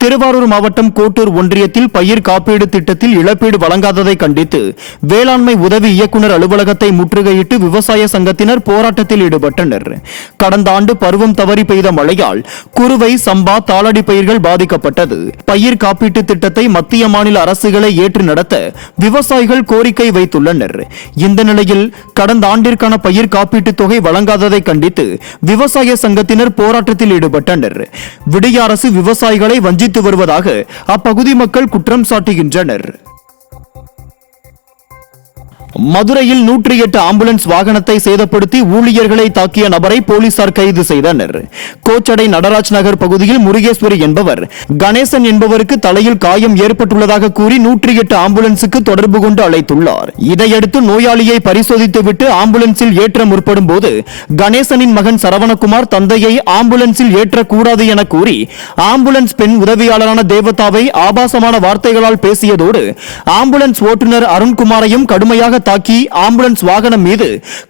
திருவாரூர் மாவட்டம் கோட்டூர் ஒன்றியத்தில் பயிர் காப்பீடு திட்டத்தில் இழப்பீடு வழங்காததை கண்டித்து வேளாண்மை உதவி இயக்குநர் அலுவலகத்தை முற்றுகையிட்டு விவசாய சங்கத்தினர் போராட்டத்தில் ஈடுபட்டனர். கடந்த ஆண்டு பருவம் தவறி பெய்த மழையால் குறுவை, சம்பா, தாளடி பயிர்கள் பாதிக்கப்பட்டது. பயிர் காப்பீட்டு திட்டத்தை மத்திய மாநில அரசுகளை ஏற்று நடத்த விவசாயிகள் கோரிக்கை வைத்துள்ளனர். இந்த நிலையில் கடந்த ஆண்டிற்கான பயிர் காப்பீட்டு தொகை வழங்காததை கண்டித்து விவசாய சங்கத்தினர் போராட்டத்தில் ஈடுபட்டனர். விடிய அரசு விவசாயிகளை வஞ்சித்து வருவதாக அப்பகுதி மக்கள் குற்றம் சாட்டுகின்றனர். மதுரையில் 108 ஆம்புலன்ஸ் வாகனத்தை சேதப்படுத்தி ஊழியர்களை தாக்கிய நபரை போலீசார் கைது செய்தனர். கோச்சடை நடராஜ் நகர் பகுதியில் முருகேஸ்வரி என்பவர் கணேசன் என்பவருக்கு தலையில் காயம் ஏற்பட்டுள்ளதாக கூறி 108 ஆம்புலன்ஸுக்கு தொடர்பு கொண்டு அழைத்துள்ளார். இதையடுத்து நோயாளியை பரிசோதித்துவிட்டு ஆம்புலன்ஸில் ஏற்ற முற்படும் போது கணேசனின் மகன் சரவணகுமார் தந்தையை ஆம்புலன்ஸில் ஏற்றக்கூடாது என கூறி ஆம்புலன்ஸ் பெண் உதவியாளரான தேவதாவை ஆபாசமான வார்த்தைகளால் பேசியதோடு ஆம்புலன்ஸ் ஓட்டுநர் அருண்குமாரையும் கடுமையாக தாக்கி ஆம்புலன்ஸ் வாகனம் மீது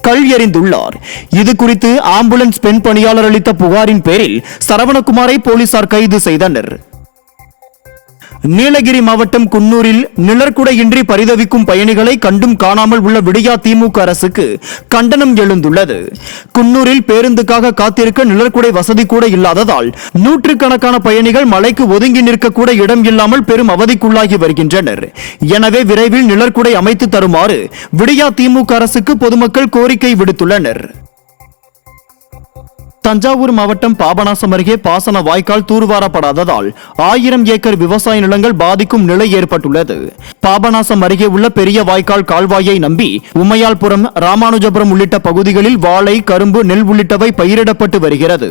கல் எறிந்துள்ளார். இது குறித்து ஆம்புலன்ஸ் பெண் பணியாளர் அளித்த புகாரின் பேரில் சரவணகுமாரை போலீசார் கைது செய்தனர். நீலகிரி மாவட்டம் குன்னூரில் நிழற்குடையின்றி பரிதவிக்கும் பயணிகளை கண்டும் காணாமல் உள்ள விடியா திமுக அரசுக்கு கண்டனம் எழுந்துள்ளது. குன்னூரில் பேருந்துக்காக காத்திருக்க நிழற்குடை வசதி கூட இல்லாததால் நூற்றுக்கணக்கான பயணிகள் மழைக்கு ஒதுங்கி நிற்க கூட இடம் இல்லாமல் பெரும் அவதிக்குள்ளாகி வருகின்றனர். எனவே விரைவில் நிழற்குடை அமைத்து தருமாறு விடியா திமுக அரசுக்கு பொதுமக்கள் கோரிக்கை விடுத்துள்ளனர். தஞ்சாவூர் மாவட்டம் பாபநாசம் அருகே பாசன வாய்க்கால் தூர்வாரப்படாததால் 1000 ஏக்கர் விவசாய நிலங்கள் பாதிக்கும் நிலை ஏற்பட்டுள்ளது. பாபநாசம் அருகே உள்ள பெரிய வாய்க்கால் கால்வாயை நம்பி உமையால்புரம், ராமானுஜபுரம் உள்ளிட்ட பகுதிகளில் வாழை, கரும்பு, நெல் உள்ளிட்டவை பயிரிடப்பட்டு வருகிறது.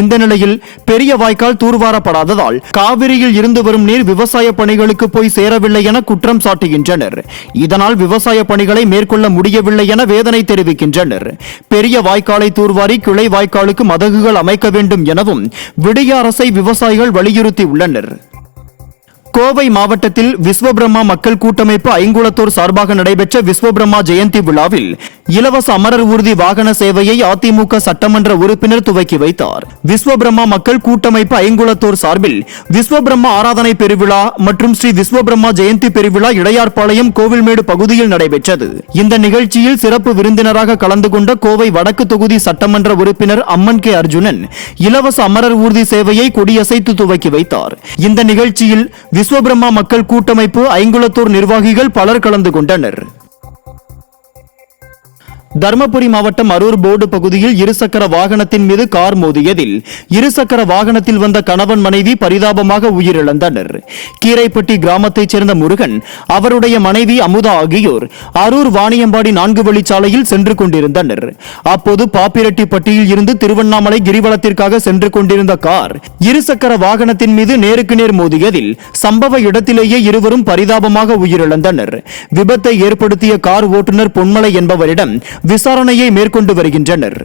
இந்த நிலையில் பெரிய வாய்க்கால் தூர்வாரப்படாததால் காவிரியில் இருந்து வரும் நீர் விவசாய பணிகளுக்கு போய் சேரவில்லை என குற்றம் சாட்டுகின்றனர். இதனால் விவசாய பணிகளை மேற்கொள்ள முடியவில்லை என வேதனை தெரிவிக்கின்றனர். பெரிய வாய்க்காலை தூர்வாரி கிளை வாய்க்காலுக்கு மதகுகள் அமைக்க வேண்டும் எனவும் விடிய அரசை விவசாயிகள் வலியுறுத்தியுள்ளனர். கோவை மாவட்டத்தில் விஸ்வபிரம்மா மக்கள் கூட்டமைப்பு ஐங்குளத்தூர் சார்பாக நடைபெற்ற விஸ்வபிரம்மா ஜெயந்தி விழாவில் இலவச அமரர் ஊர்தி வாகன சேவையை அதிமுக சட்டமன்ற உறுப்பினர் துவக்கி வைத்தார். விஸ்வபிரம்மா மக்கள் கூட்டமைப்பு ஐங்குளத்தூர் சார்பில் விஸ்வபிரம்மா ஆராதனை பெருவிழா மற்றும் ஸ்ரீ விஸ்வபிரம்மா ஜெயந்தி பெருவிழா இடையார்பாளையம் கோவில்மேடு பகுதியில் நடைபெற்றது. இந்த நிகழ்ச்சியில் சிறப்பு விருந்தினராக கலந்து கொண்ட கோவை வடக்கு தொகுதி சட்டமன்ற உறுப்பினர் அம்மன் கே அர்ஜுனன் இலவச அமரர் ஊர்தி சேவையை கொடியசைத்து துவக்கி வைத்தார். இந்த நிகழ்ச்சியில் விஸ்வபிரம்மா மக்கள் கூட்டமைப்பு ஐங்குளத்தூர் நிர்வாகிகள் பலர் கலந்து கொண்டனர். தர்மபுரி மாவட்டம் அரூர் போர்டு பகுதியில் இருசக்கர வாகனத்தின் மீது கார் மோதியதில் இருசக்கர வாகனத்தில் வந்த கணவன் மனைவி பரிதாபமாக உயிரிழந்தனர். கீரைப்பட்டி கிராமத்தைச் சேர்ந்த முருகன், அவருடைய மனைவி அமுதா ஆகியோர் அரூர் வாணியம்பாடி 4 வழிச்சாலையில் சென்று கொண்டிருந்தனர். அப்போது பாப்பிரெட்டிப்பட்டியில் இருந்து திருவண்ணாமலை கிரிவலத்திற்காக சென்று கொண்டிருந்த கார் இருசக்கர வாகனத்தின் மீது நேருக்கு நேர் மோதியதில் சம்பவ இடத்திலேயே இருவரும் பரிதாபமாக உயிரிழந்தனர். விபத்தை ஏற்படுத்திய கார் ஓட்டுநர் பொன்மலை என்பவரிடம் விசாரணையை மேற்கொண்டு வருகின்றனர்.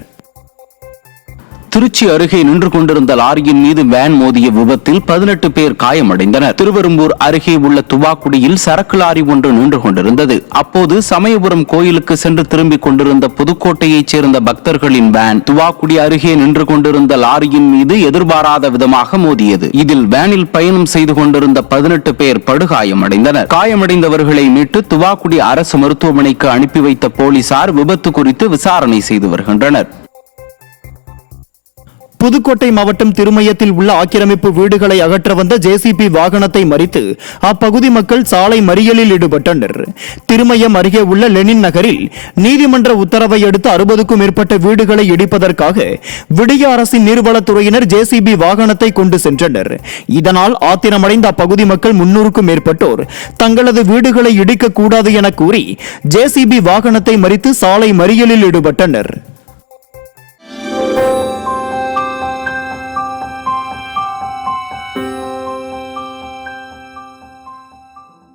திருச்சி அருகே நின்று கொண்டிருந்த லாரியின் மீது வேன் மோதிய விபத்தில் 18 பேர் காயமடைந்தனர். திருவெரும்பூர் அருகே உள்ள துவாக்குடியில் சரக்கு லாரி ஒன்று நின்று கொண்டிருந்தது. அப்போது சமயபுரம் கோயிலுக்கு சென்று திரும்பிக் கொண்டிருந்த புதுக்கோட்டையைச் சேர்ந்த பக்தர்களின் வேன் துவாக்குடி அருகே நின்று கொண்டிருந்த லாரியின் மீது எதிர்பாராத விதமாக மோதியது. இதில் வேனில் பயணம் செய்து கொண்டிருந்த 18 பேர் படுகாயமடைந்தனர். காயமடைந்தவர்களை மீட்டு துவாக்குடி அரசு மருத்துவமனைக்கு அனுப்பி வைத்த போலீசார் விபத்து குறித்து விசாரணை செய்து வருகின்றனர். புதுக்கோட்டை மாவட்டம் திருமயத்தில் உள்ள ஆக்கிரமிப்பு வீடுகளை அகற்ற வந்த ஜேசிபி வாகனத்தை மறித்து அப்பகுதி மக்கள் சாலை மறியலில் ஈடுபட்டனர். திருமயம் அருகே உள்ள லெனின் நகரில் நீதிமன்ற உத்தரவை அடுத்து 60க்கும் மேற்பட்ட வீடுகளை இடிப்பதற்காக விடிய அரசின் நீர்வளத்துறையினர் ஜேசிபி வாகனத்தை கொண்டு சென்றனர். இதனால் ஆத்திரமடைந்த அப்பகுதி மக்கள் 300க்கும் மேற்பட்டோர் தங்களது வீடுகளை இடிக்கக்கூடாது என கூறி ஜேசிபி வாகனத்தை மறித்து சாலை மறியலில் ஈடுபட்டனர்.